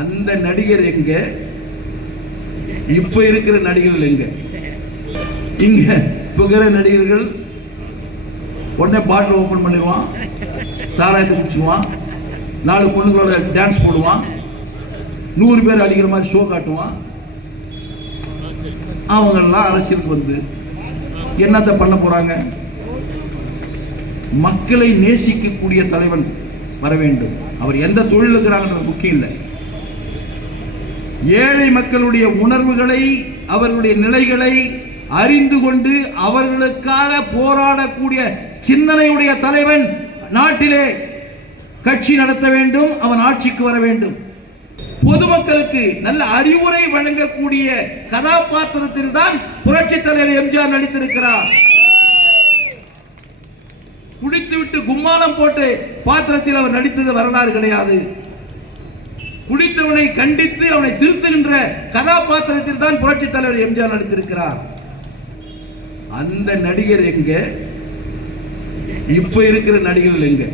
அந்த நடிகர் எங்க? இப்ப இருக்கிற நடிகர்கள் எங்க? இங்க புகிற நடிகர்கள் உடனே பாட்டில் ஓபன் பண்ணிடுவான், சாராயத்தை குடிச்சுடுவான், 4 பொண்ணுங்களோட டான்ஸ் போடுவான், 100 பேர் அடிக்கிற மாதிரி ஷோ காட்டுவான். அவங்கெல்லாம் அரசியலுக்கு வந்து என்னத்தை பண்ண போறாங்க? மக்களை நேசிக்கக்கூடிய தலைவன் வர வேண்டும். அவர் எந்த தொழில் இருக்கிறாங்கன்றது முக்கியம் இல்லை. ஏழை மக்களுடைய உணர்வுகளை, அவர்களுடைய நிலைகளை அறிந்து கொண்டு அவர்களுக்காக போராடக்கூடிய சிந்தனையுடைய தலைவன் நாட்டிலே கட்சி நடத்த வேண்டும். அவன் ஆட்சிக்கு வர வேண்டும். பொதுமக்களுக்கு நல்ல அறிவுரை வழங்கக்கூடிய கதாபாத்திரத்தில் தான் புரட்சி தலைவர் எம்ஜிஆர் நடித்திருக்கிறார். குடித்துவிட்டு கும்மாளம் போட்டு பாத்திரத்தில் அவர் நடித்தது வரலாறு கிடையாது. குடித்தவனை கண்டித்து அவனை திருத்துகின்ற கதாபாத்திரத்தில் தான் புரட்சி தலைவர் எம்ஜிஆர் நடித்திருக்கிறார். அந்த நடிகர் எங்க? இப்ப இருக்கிற நடிகர்கள் எங்க?